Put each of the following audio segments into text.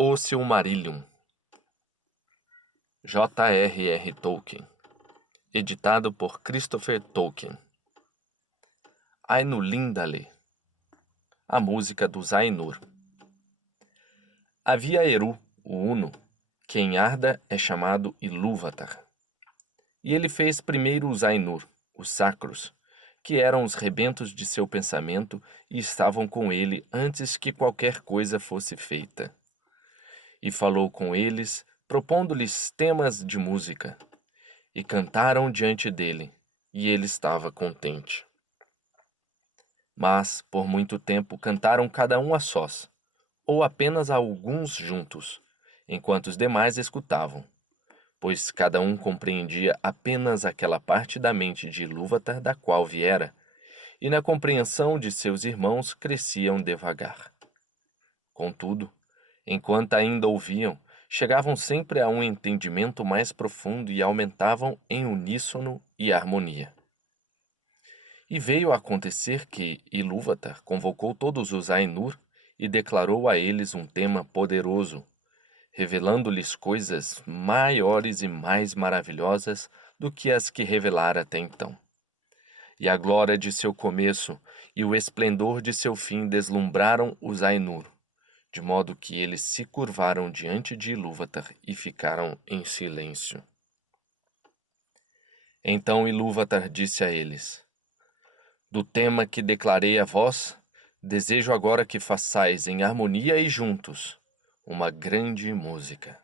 O Silmarillion, J.R.R. Tolkien, editado por Christopher Tolkien. Ainulindale, a música dos Ainur. Havia Eru, o Uno, que em Arda é chamado Ilúvatar. E ele fez primeiro os Ainur, os sacros, que eram os rebentos de seu pensamento e estavam com ele antes que qualquer coisa fosse feita. E falou com eles, propondo-lhes temas de música. E cantaram diante dele, e ele estava contente. Mas, por muito tempo, cantaram cada um a sós, ou apenas alguns juntos, enquanto os demais escutavam, pois cada um compreendia apenas aquela parte da mente de Ilúvatar da qual viera, e na compreensão de seus irmãos cresciam devagar. Contudo, enquanto ainda ouviam, chegavam sempre a um entendimento mais profundo e aumentavam em uníssono e harmonia. E veio a acontecer que Ilúvatar convocou todos os Ainur e declarou a eles um tema poderoso, revelando-lhes coisas maiores e mais maravilhosas do que as que revelara até então. E a glória de seu começo e o esplendor de seu fim deslumbraram os Ainur, de modo que eles se curvaram diante de Ilúvatar e ficaram em silêncio. Então Ilúvatar disse a eles: Do tema que declarei a vós, desejo agora que façais em harmonia e juntos uma grande música.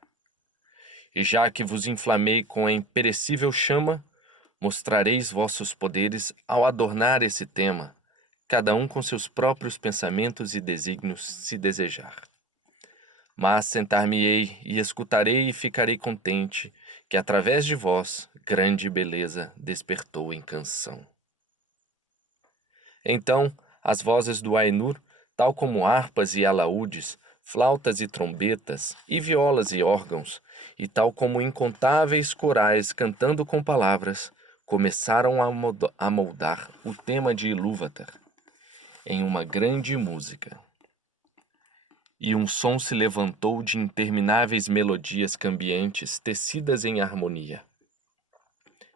E já que vos inflamei com a imperecível chama, mostrareis vossos poderes ao adornar esse tema, cada um com seus próprios pensamentos e desígnios se desejar. Mas sentar-me-ei e escutarei e ficarei contente, que através de vós grande beleza despertou em canção. Então, as vozes do Ainur, tal como harpas e alaúdes, flautas e trombetas, e violas e órgãos, e tal como incontáveis corais cantando com palavras, começaram a moldar o tema de Ilúvatar em uma grande música. E um som se levantou de intermináveis melodias cambiantes tecidas em harmonia,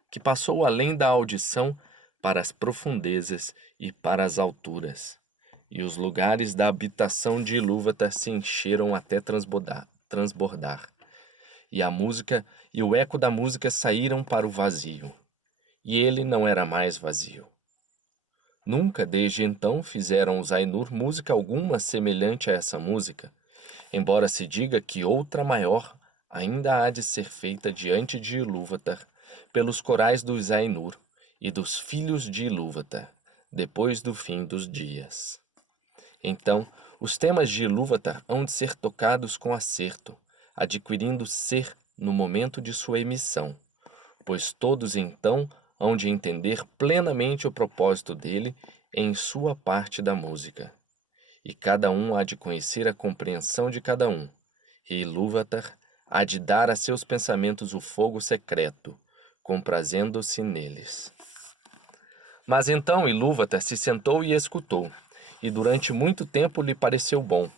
que passou além da audição para as profundezas e para as alturas, e os lugares da habitação de Ilúvatar se encheram até transbordar, e a música e o eco da música saíram para o vazio, e ele não era mais vazio. Nunca desde então fizeram os Ainur música alguma semelhante a essa música, embora se diga que outra maior ainda há de ser feita diante de Ilúvatar pelos corais dos Ainur e dos filhos de Ilúvatar, depois do fim dos dias. Então, os temas de Ilúvatar hão de ser tocados com acerto, adquirindo ser no momento de sua emissão, pois todos então hão de entender plenamente o propósito dele em sua parte da música. E cada um há de conhecer a compreensão de cada um, e Ilúvatar há de dar a seus pensamentos o fogo secreto, comprazendo-se neles. Mas então Ilúvatar se sentou e escutou, e durante muito tempo lhe pareceu bom,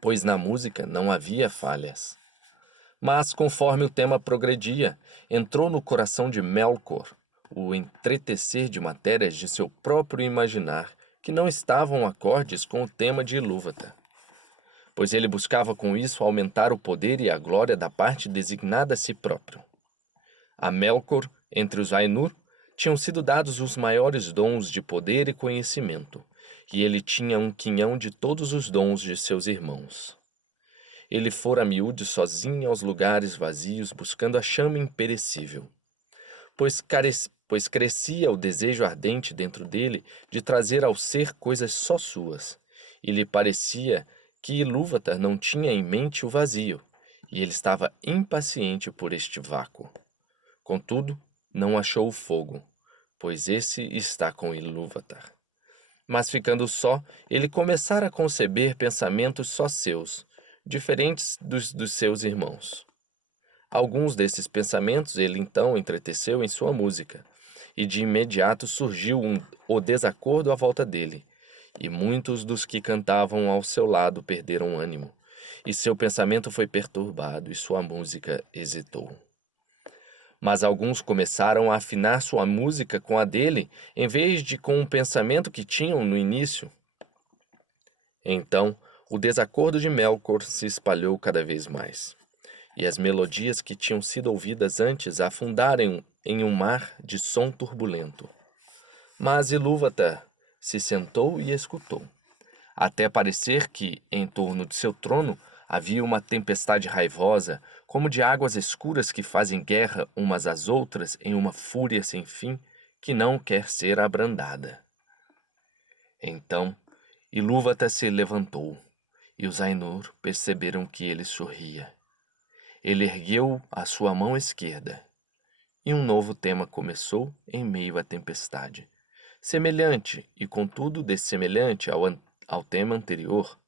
pois na música não havia falhas. Mas, conforme o tema progredia, entrou no coração de Melkor o entretecer de matérias de seu próprio imaginar que não estavam acordes com o tema de Ilúvatar, pois ele buscava com isso aumentar o poder e a glória da parte designada a si próprio. A Melkor, entre os Ainur, tinham sido dados os maiores dons de poder e conhecimento, e ele tinha um quinhão de todos os dons de seus irmãos. Ele fora a miúde sozinho aos lugares vazios buscando a chama imperecível, pois crescia o desejo ardente dentro dele de trazer ao ser coisas só suas, e lhe parecia que Ilúvatar não tinha em mente o vazio, e ele estava impaciente por este vácuo. Contudo, não achou o fogo, pois esse está com Ilúvatar. Mas ficando só, ele começara a conceber pensamentos só seus, diferentes dos seus irmãos. Alguns desses pensamentos ele então entreteceu em sua música, e de imediato surgiu o desacordo à volta dele, e muitos dos que cantavam ao seu lado perderam ânimo, e seu pensamento foi perturbado, e sua música hesitou. Mas alguns começaram a afinar sua música com a dele, em vez de com o pensamento que tinham no início. Então, o desacordo de Melkor se espalhou cada vez mais, e as melodias que tinham sido ouvidas antes afundaram em um mar de som turbulento. Mas Ilúvatar se sentou e escutou, até parecer que, em torno de seu trono, havia uma tempestade raivosa, como de águas escuras que fazem guerra umas às outras em uma fúria sem fim que não quer ser abrandada. Então, Ilúvatar se levantou, e os Ainur perceberam que ele sorria. Ele ergueu a sua mão esquerda, e um novo tema começou em meio à tempestade, semelhante e contudo dessemelhante ao tema anterior,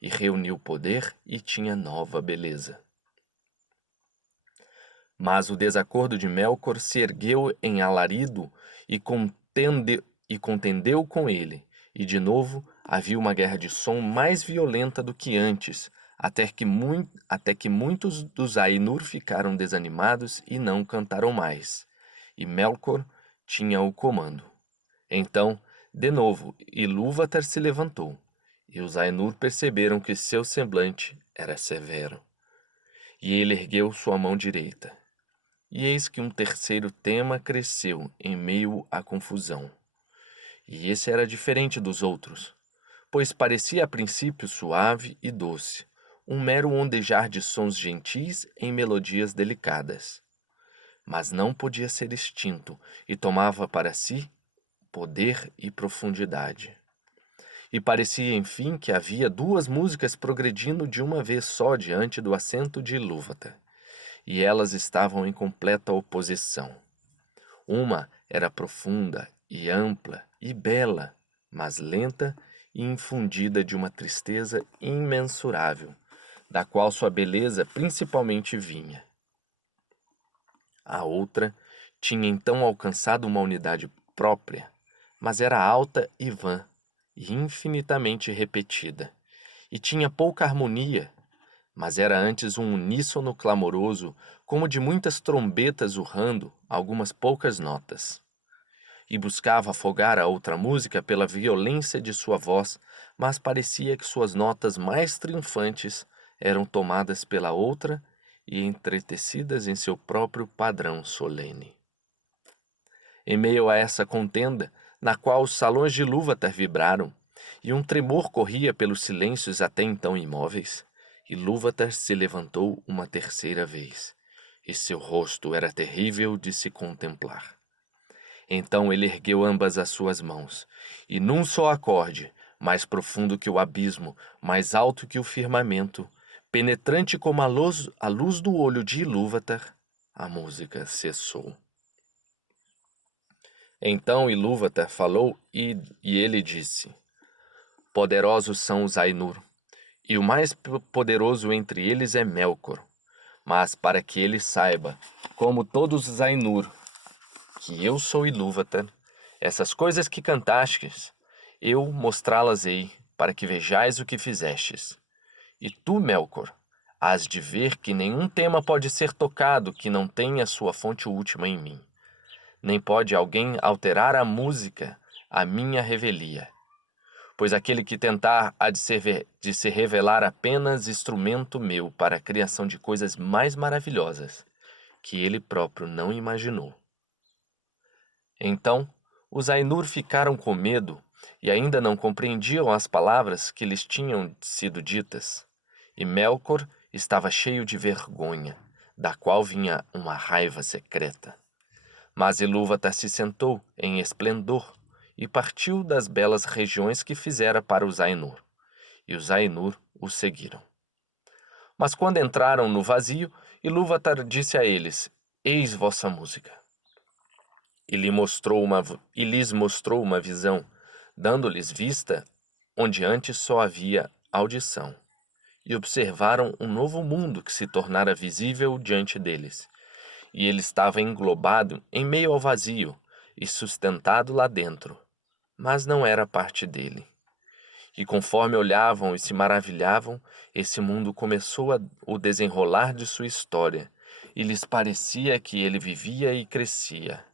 e reuniu poder e tinha nova beleza. Mas o desacordo de Melkor se ergueu em alarido e contendeu com ele, e de novo havia uma guerra de som mais violenta do que antes, até que muitos dos Ainur ficaram desanimados e não cantaram mais, e Melkor tinha o comando. Então, de novo, Ilúvatar se levantou, e os Ainur perceberam que seu semblante era severo. E ele ergueu sua mão direita. E eis que um terceiro tema cresceu em meio à confusão. E esse era diferente dos outros, pois parecia a princípio suave e doce, um mero ondejar de sons gentis em melodias delicadas. Mas não podia ser extinto e tomava para si poder e profundidade. E parecia, enfim, que havia duas músicas progredindo de uma vez só diante do assento de Ilúvatar, e elas estavam em completa oposição. Uma era profunda e ampla e bela, mas lenta e infundida de uma tristeza imensurável, da qual sua beleza principalmente vinha. A outra tinha então alcançado uma unidade própria, mas era alta e vã, e infinitamente repetida, e tinha pouca harmonia, mas era antes um uníssono clamoroso, como de muitas trombetas urrando algumas poucas notas. E buscava afogar a outra música pela violência de sua voz, mas parecia que suas notas mais triunfantes eram tomadas pela outra e entretecidas em seu próprio padrão solene. Em meio a essa contenda, na qual os salões de Ilúvatar vibraram, e um tremor corria pelos silêncios até então imóveis, Ilúvatar se levantou uma terceira vez, e seu rosto era terrível de se contemplar. Então ele ergueu ambas as suas mãos, e num só acorde, mais profundo que o abismo, mais alto que o firmamento, penetrante como a luz do olho de Ilúvatar, a música cessou. Então Ilúvatar falou e ele disse: Poderosos são os Ainur, e o mais poderoso entre eles é Melkor. Mas para que ele saiba, como todos os Ainur, que eu sou Ilúvatar, essas coisas que cantastes, eu mostrá-las-ei, para que vejais o que fizestes. E tu, Melkor, hás de ver que nenhum tema pode ser tocado que não tenha sua fonte última em mim. Nem pode alguém alterar a música, a minha revelia. Pois aquele que tentar há de se revelar apenas instrumento meu para a criação de coisas mais maravilhosas, que ele próprio não imaginou. Então, os Ainur ficaram com medo e ainda não compreendiam as palavras que lhes tinham sido ditas, e Melkor estava cheio de vergonha, da qual vinha uma raiva secreta. Mas Ilúvatar se sentou em esplendor e partiu das belas regiões que fizera para os Ainur, e os Ainur o seguiram. Mas quando entraram no vazio, Ilúvatar disse a eles: Eis vossa música. E lhes mostrou uma visão, dando-lhes vista onde antes só havia audição. E observaram um novo mundo que se tornara visível diante deles. E ele estava englobado em meio ao vazio e sustentado lá dentro, mas não era parte dele. E conforme olhavam e se maravilhavam, esse mundo começou o desenrolar de sua história, e lhes parecia que ele vivia e crescia.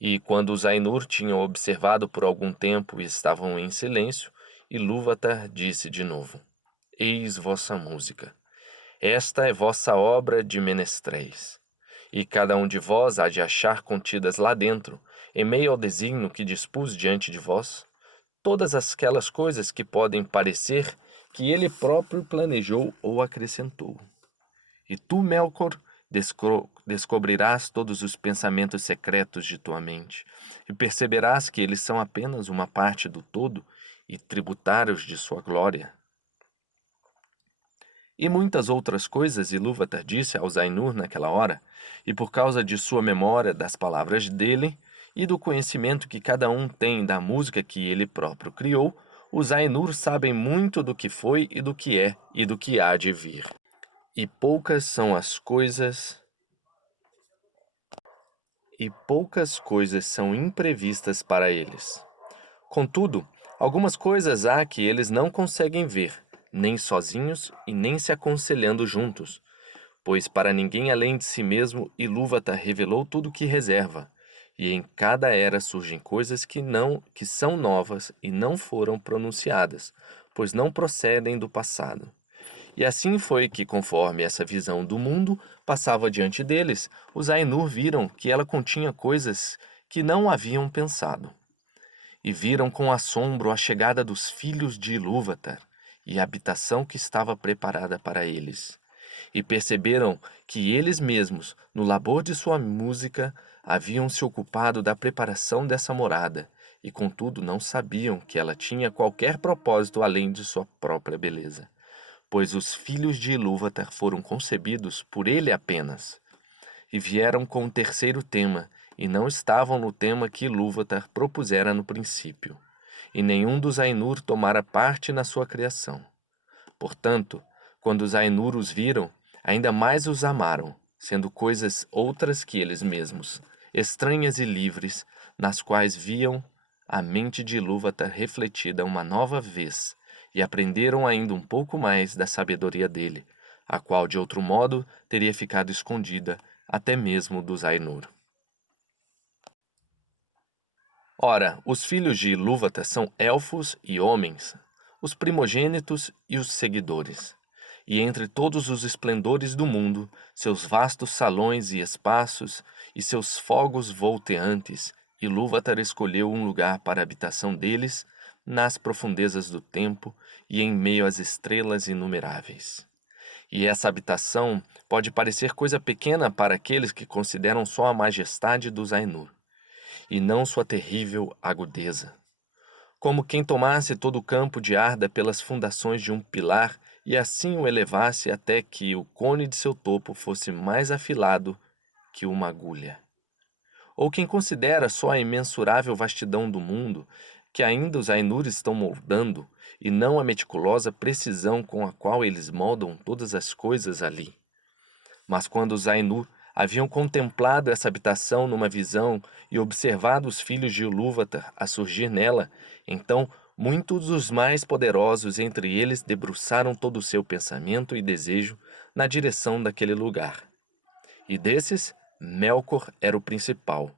E quando os Ainur tinham observado por algum tempo e estavam em silêncio, Ilúvatar disse de novo: Eis vossa música. Esta é vossa obra de menestréis. E cada um de vós há de achar contidas lá dentro, em meio ao desígnio que dispus diante de vós, todas aquelas coisas que podem parecer que ele próprio planejou ou acrescentou. E tu, Melkor, descobrirás todos os pensamentos secretos de tua mente, e perceberás que eles são apenas uma parte do todo e tributários de sua glória. E muitas outras coisas Ilúvatar disse aos Ainur naquela hora, e por causa de sua memória das palavras dele e do conhecimento que cada um tem da música que ele próprio criou, os Ainur sabem muito do que foi e do que é e do que há de vir. E poucas coisas são imprevistas para eles. Contudo, algumas coisas há que eles não conseguem ver, nem sozinhos e nem se aconselhando juntos, pois para ninguém além de si mesmo Ilúvatar revelou tudo o que reserva, e em cada era surgem coisas que são novas e não foram pronunciadas, pois não procedem do passado. E assim foi que, conforme essa visão do mundo passava diante deles, os Ainur viram que ela continha coisas que não haviam pensado. E viram com assombro a chegada dos filhos de Ilúvatar e a habitação que estava preparada para eles. E perceberam que eles mesmos, no labor de sua música, haviam se ocupado da preparação dessa morada, e contudo não sabiam que ela tinha qualquer propósito além de sua própria beleza, pois os filhos de Ilúvatar foram concebidos por ele apenas. E vieram com o terceiro tema, e não estavam no tema que Ilúvatar propusera no princípio, e nenhum dos Ainur tomara parte na sua criação. Portanto, quando os Ainur os viram, ainda mais os amaram, sendo coisas outras que eles mesmos, estranhas e livres, nas quais viam a mente de Ilúvatar refletida uma nova vez, e aprenderam ainda um pouco mais da sabedoria dele, a qual de outro modo teria ficado escondida até mesmo dos Ainur. Ora, os filhos de Ilúvatar são elfos e homens, os primogênitos e os seguidores. E entre todos os esplendores do mundo, seus vastos salões e espaços, e seus fogos volteantes, Ilúvatar escolheu um lugar para a habitação deles, nas profundezas do tempo e em meio às estrelas inumeráveis. E essa habitação pode parecer coisa pequena para aqueles que consideram só a majestade dos Ainur, e não sua terrível agudeza. Como quem tomasse todo o campo de Arda pelas fundações de um pilar e assim o elevasse até que o cone de seu topo fosse mais afilado que uma agulha. Ou quem considera só a imensurável vastidão do mundo, que ainda os Ainur estão moldando, e não a meticulosa precisão com a qual eles moldam todas as coisas ali. Mas quando os Ainur haviam contemplado essa habitação numa visão e observado os filhos de Ilúvatar a surgir nela, então muitos dos mais poderosos entre eles debruçaram todo o seu pensamento e desejo na direção daquele lugar. E desses, Melkor era o principal,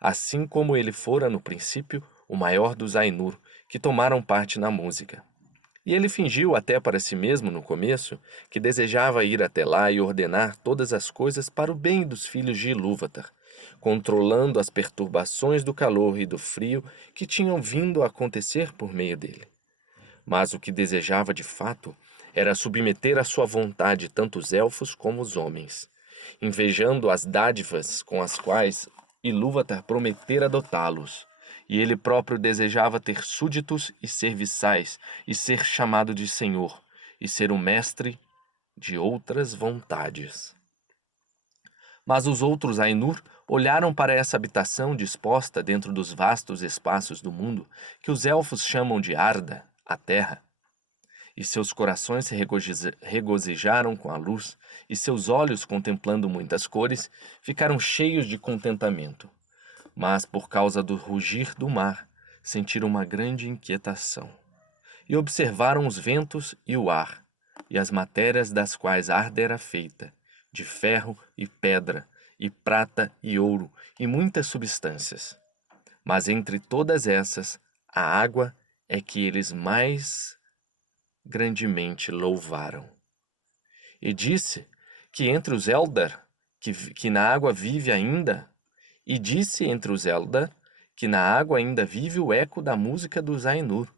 assim como ele fora no princípio o maior dos Ainur, que tomaram parte na música. E ele fingiu até para si mesmo no começo que desejava ir até lá e ordenar todas as coisas para o bem dos filhos de Ilúvatar, controlando as perturbações do calor e do frio que tinham vindo a acontecer por meio dele. Mas o que desejava de fato era submeter à sua vontade tanto os elfos como os homens, invejando as dádivas com as quais Ilúvatar prometera dotá-los, e ele próprio desejava ter súditos e serviçais, e ser chamado de senhor, e ser o mestre de outras vontades. Mas os outros Ainur olharam para essa habitação disposta dentro dos vastos espaços do mundo, que os elfos chamam de Arda, a terra, e seus corações se regozijaram com a luz, e seus olhos, contemplando muitas cores, ficaram cheios de contentamento. Mas, por causa do rugir do mar, sentiram uma grande inquietação. e observaram os ventos e o ar, e as matérias das quais Arda era feita, de ferro e pedra, e prata e ouro, e muitas substâncias. Mas entre todas essas, a água é que eles mais grandemente louvaram. E disse que entre os Eldar, que na água vive ainda, e disse entre os Eldar que na água ainda vive o eco da música dos Ainur,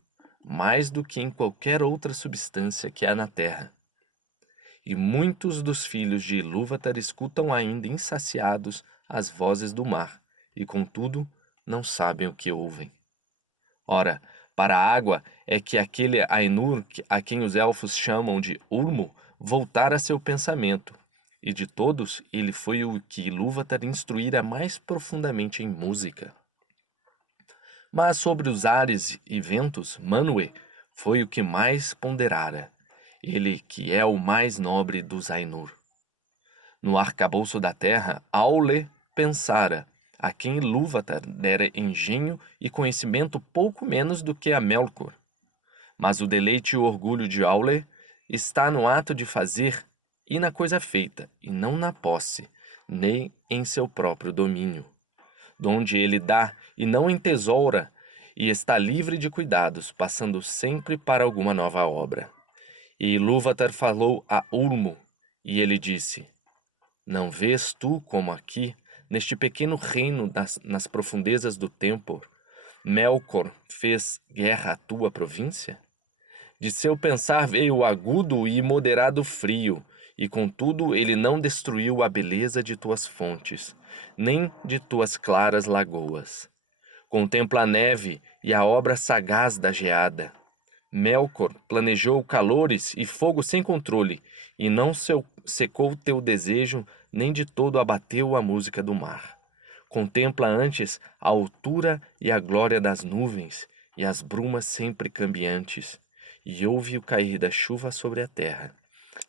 mais do que em qualquer outra substância que há na terra. E muitos dos filhos de Ilúvatar escutam ainda insaciados as vozes do mar, e contudo não sabem o que ouvem. Ora, para a água é que aquele Ainur, a quem os elfos chamam de Urmo, voltara seu pensamento, e de todos ele foi o que Ilúvatar instruíra mais profundamente em música. Mas sobre os ares e ventos, Manwë foi o que mais ponderara, ele que é o mais nobre dos Ainur. No arcabouço da terra, Aule pensara, a quem Ilúvatar dera engenho e conhecimento pouco menos do que a Melkor. Mas o deleite e o orgulho de Aule está no ato de fazer e na coisa feita, e não na posse, nem em seu próprio domínio, donde ele dá e não entesoura, e está livre de cuidados, passando sempre para alguma nova obra. E Ilúvatar falou a Urmo, e ele disse: Não vês tu como aqui, neste pequeno reino nas profundezas do Tempor, Melkor fez guerra à tua província? De seu pensar veio o agudo e moderado frio, e contudo ele não destruiu a beleza de tuas fontes, nem de tuas claras lagoas. Contempla a neve e a obra sagaz da geada. Melkor planejou calores e fogo sem controle, e não secou teu desejo, nem de todo abateu a música do mar. Contempla antes a altura e a glória das nuvens, e as brumas sempre cambiantes, e ouve o cair da chuva sobre a terra.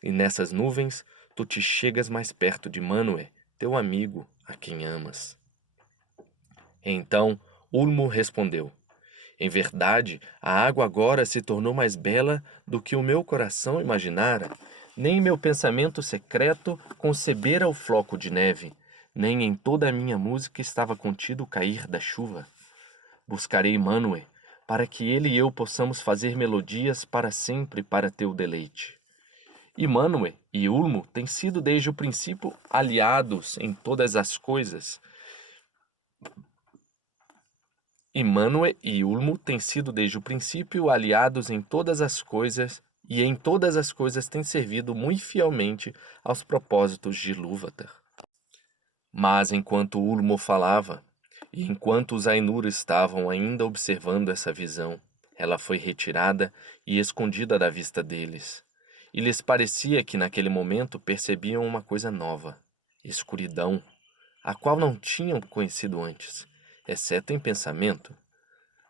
E nessas nuvens tu te chegas mais perto de Manwë, teu amigo, a quem amas. Então Ulmo respondeu: Em verdade, a água agora se tornou mais bela do que o meu coração imaginara. Nem meu pensamento secreto concebera o floco de neve, nem em toda a minha música estava contido o cair da chuva. Buscarei Manwë, para que ele e eu possamos fazer melodias para sempre para teu deleite. E Manwë e Ulmo têm sido desde o princípio aliados em todas as coisas. E Manwë e Ulmo têm sido desde o princípio aliados em todas as coisas, e em todas as coisas têm servido muito fielmente aos propósitos de Ilúvatar. Mas enquanto Ulmo falava, e enquanto os Ainur estavam ainda observando essa visão, ela foi retirada e escondida da vista deles. E lhes parecia que naquele momento percebiam uma coisa nova, escuridão, a qual não tinham conhecido antes, exceto em pensamento,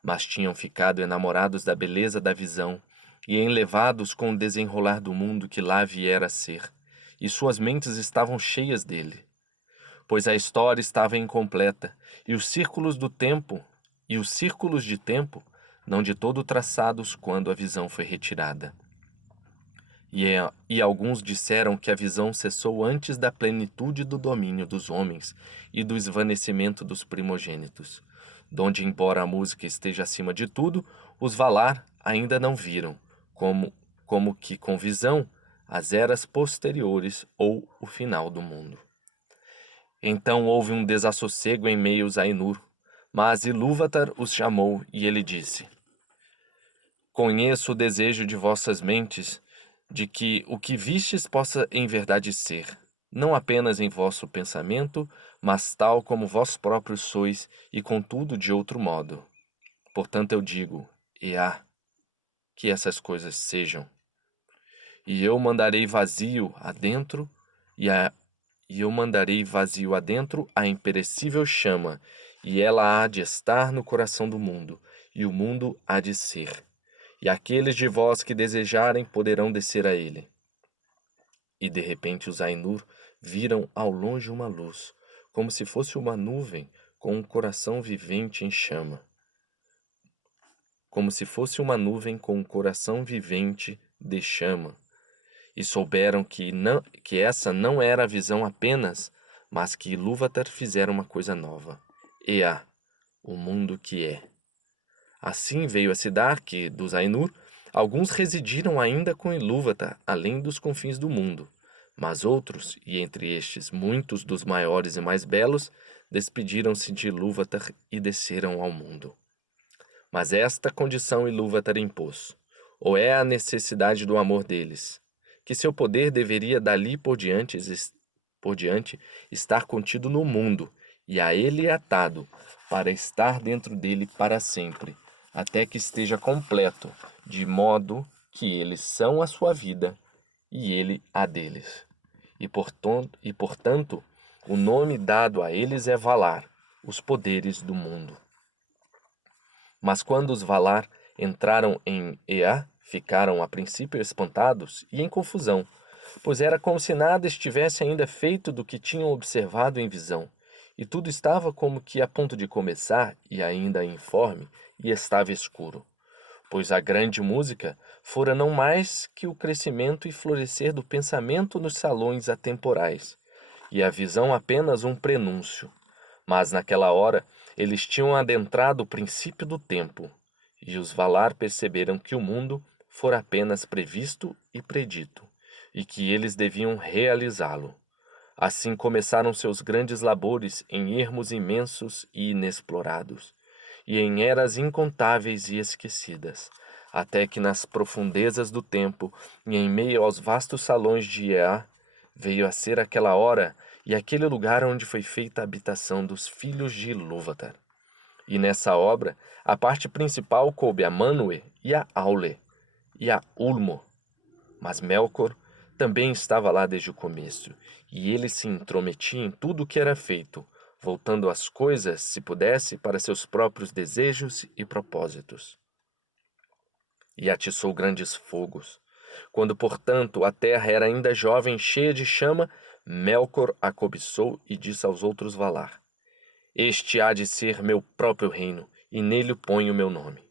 mas tinham ficado enamorados da beleza da visão e enlevados com o desenrolar do mundo que lá viera a ser, e suas mentes estavam cheias dele, pois a história estava incompleta, e os círculos do tempo, e os círculos de tempo, não de todo traçados quando a visão foi retirada. E alguns disseram que a visão cessou antes da plenitude do domínio dos homens e do esvanecimento dos primogênitos, donde, embora a música esteja acima de tudo, os Valar ainda não viram, como que com visão, as eras posteriores ou o final do mundo. Então houve um desassossego em meio aos Ainur, mas Ilúvatar os chamou e ele disse: Conheço o desejo de vossas mentes, de que o que vistes possa em verdade ser, não apenas em vosso pensamento, mas tal como vós próprios sois, e contudo de outro modo. Portanto eu digo, que essas coisas sejam. E eu mandarei vazio adentro, e eu mandarei vazio adentro a imperecível chama, e ela há de estar no coração do mundo, e o mundo há de ser. E aqueles de vós que desejarem poderão descer a ele. E de repente os Ainur viram ao longe uma luz, como se fosse uma nuvem com um coração vivente em chama. como se fosse uma nuvem com um coração vivente de chama. E souberam que essa não era a visão apenas, mas que Ilúvatar fizera uma coisa nova. Ea, o mundo que é. Assim veio a se dar que, dos Ainur, alguns residiram ainda com Ilúvatar, além dos confins do mundo. Mas outros, e entre estes muitos dos maiores e mais belos, despediram-se de Ilúvatar e desceram ao mundo. Mas esta condição Ilúvatar impôs, ou é a necessidade do amor deles, que seu poder deveria dali por diante estar contido no mundo, e a ele atado, para estar dentro dele para sempre, até que esteja completo, de modo que eles são a sua vida, e ele a deles. Portanto, o nome dado a eles é Valar, os poderes do mundo. Mas quando os Valar entraram em Ea, ficaram a princípio espantados e em confusão, pois era como se nada estivesse ainda feito do que tinham observado em visão, e tudo estava como que a ponto de começar, e ainda informe, e estava escuro. Pois a grande música fora não mais que o crescimento e florescer do pensamento nos salões atemporais, e a visão apenas um prenúncio. Mas naquela hora eles tinham adentrado o princípio do tempo, e os Valar perceberam que o mundo fora apenas previsto e predito, e que eles deviam realizá-lo. Assim começaram seus grandes labores em ermos imensos e inexplorados, e em eras incontáveis e esquecidas, até que nas profundezas do tempo e em meio aos vastos salões de Ea, veio a ser aquela hora e aquele lugar onde foi feita a habitação dos filhos de Ilúvatar. E nessa obra, a parte principal coube a Manwë e a Aule, e a Ulmo. Mas Melkor também estava lá desde o começo, e ele se intrometia em tudo o que era feito, voltando as coisas, se pudesse, para seus próprios desejos e propósitos. E atiçou grandes fogos. Quando, portanto, a terra era ainda jovem, cheia de chama, Melkor a cobiçou e disse aos outros Valar: Este há de ser meu próprio reino, e nele ponho o meu nome.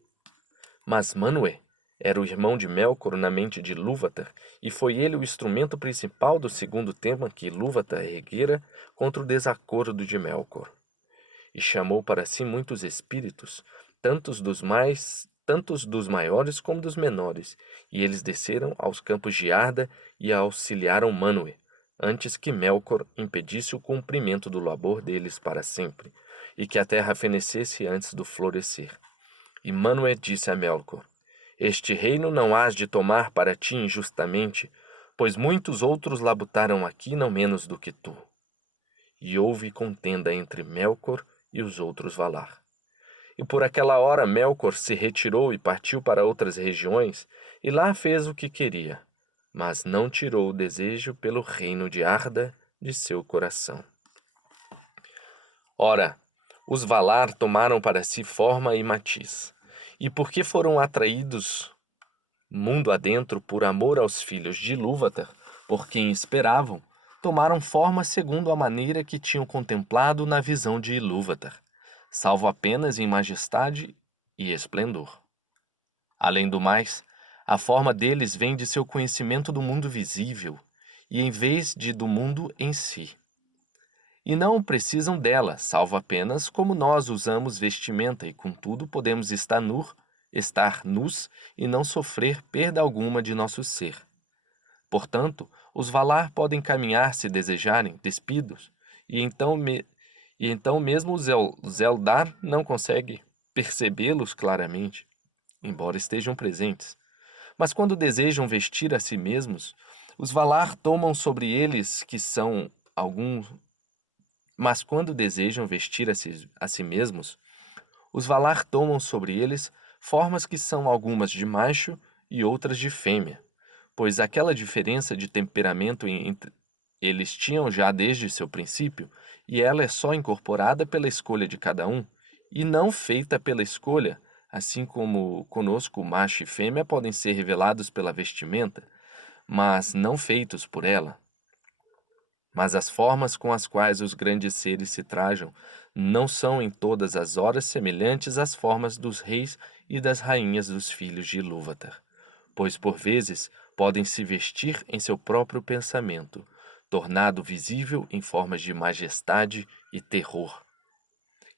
Mas Manwë era o irmão de Melkor na mente de Ilúvatar, e foi ele o instrumento principal do segundo tema que Ilúvatar erguera contra o desacordo de Melkor. E chamou para si muitos espíritos, tantos dos maiores como dos menores, e eles desceram aos campos de Arda e auxiliaram Manwë, antes que Melkor impedisse o cumprimento do labor deles para sempre, e que a terra fenecesse antes do florescer. E Manwë disse a Melkor: Este reino não hás de tomar para ti injustamente, pois muitos outros labutaram aqui não menos do que tu. E houve contenda entre Melkor e os outros Valar. E por aquela hora Melkor se retirou e partiu para outras regiões, e lá fez o que queria, mas não tirou o desejo pelo reino de Arda de seu coração. Ora, os Valar tomaram para si forma e matiz, e porque foram atraídos mundo adentro por amor aos filhos de Ilúvatar, por quem esperavam, tomaram forma segundo a maneira que tinham contemplado na visão de Ilúvatar, salvo apenas em majestade e esplendor. Além do mais, a forma deles vem de seu conhecimento do mundo visível, e em vez de do mundo em si. E não precisam dela, salvo apenas como nós usamos vestimenta e contudo podemos estar nus e não sofrer perda alguma de nosso ser. Portanto, os Valar podem caminhar se desejarem, despidos, e então mesmo os Eldar não conseguem percebê-los claramente, embora estejam presentes. Mas quando desejam vestir a si mesmos, os Valar tomam sobre eles que são alguns Mas quando desejam vestir a si mesmos, os Valar tomam sobre eles formas que são algumas de macho e outras de fêmea, pois aquela diferença de temperamento entre eles tinham já desde seu princípio, e ela é só incorporada pela escolha de cada um, e não feita pela escolha, assim como conosco macho e fêmea podem ser revelados pela vestimenta, mas não feitos por ela. Mas as formas com as quais os grandes seres se trajam não são em todas as horas semelhantes às formas dos reis e das rainhas dos filhos de Ilúvatar, pois por vezes podem se vestir em seu próprio pensamento, tornado visível em formas de majestade e terror.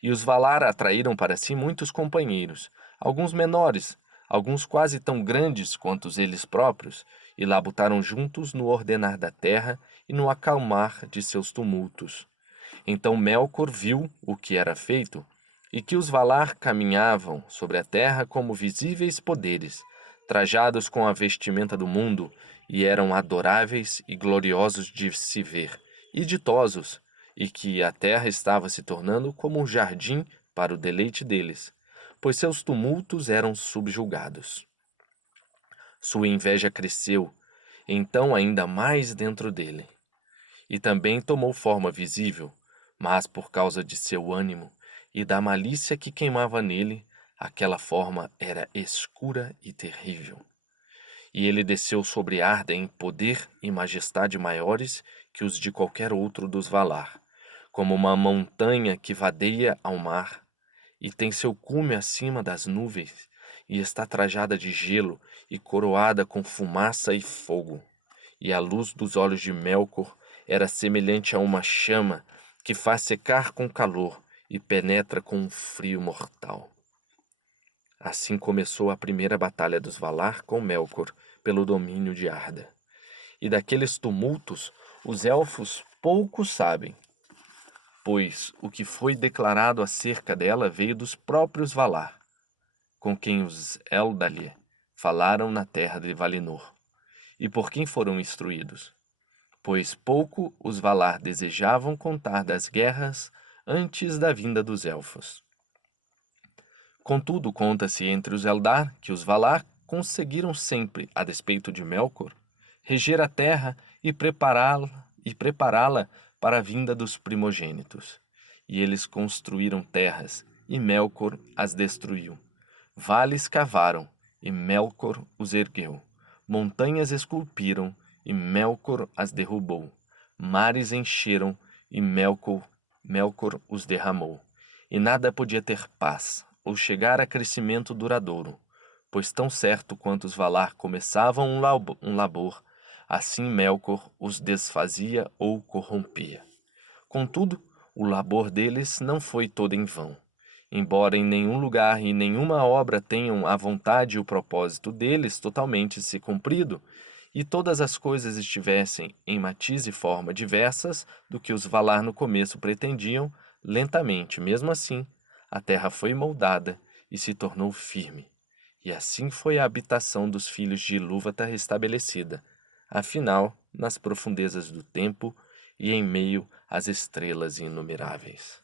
E os Valar atraíram para si muitos companheiros, alguns menores, alguns quase tão grandes quanto eles próprios, e labutaram juntos no ordenar da terra e no acalmar de seus tumultos. Então Melkor viu o que era feito, e que os Valar caminhavam sobre a terra como visíveis poderes, trajados com a vestimenta do mundo, e eram adoráveis e gloriosos de se ver, e ditosos, e que a terra estava se tornando como um jardim para o deleite deles, pois seus tumultos eram subjugados. Sua inveja cresceu, então ainda mais dentro dele, e também tomou forma visível, mas por causa de seu ânimo e da malícia que queimava nele, aquela forma era escura e terrível. E ele desceu sobre Arda em poder e majestade maiores que os de qualquer outro dos Valar, como uma montanha que vadeia ao mar, e tem seu cume acima das nuvens, e está trajada de gelo e coroada com fumaça e fogo. E a luz dos olhos de Melkor era semelhante a uma chama que faz secar com calor e penetra com um frio mortal. Assim começou a primeira batalha dos Valar com Melkor pelo domínio de Arda. E daqueles tumultos os elfos pouco sabem, pois o que foi declarado acerca dela veio dos próprios Valar, com quem os Eldalir falaram na terra de Valinor, e por quem foram instruídos, pois pouco os Valar desejavam contar das guerras antes da vinda dos elfos. Contudo, conta-se entre os Eldar que os Valar conseguiram sempre, a despeito de Melkor, reger a terra e prepará-la para a vinda dos primogênitos. E eles construíram terras, e Melkor as destruiu. Vales cavaram, e Melkor os ergueu. Montanhas esculpiram, e Melkor as derrubou. Mares encheram, e Melkor os derramou. E nada podia ter paz, ou chegar a crescimento duradouro, pois tão certo quanto os Valar começavam um labor, assim Melkor os desfazia ou corrompia. Contudo, o labor deles não foi todo em vão. Embora em nenhum lugar e nenhuma obra tenham a vontade e o propósito deles totalmente se cumprido, e todas as coisas estivessem em matiz e forma diversas do que os Valar no começo pretendiam, lentamente, mesmo assim, a terra foi moldada e se tornou firme. E assim foi a habitação dos filhos de Ilúvatar restabelecida, afinal, nas profundezas do tempo e em meio às estrelas inumeráveis.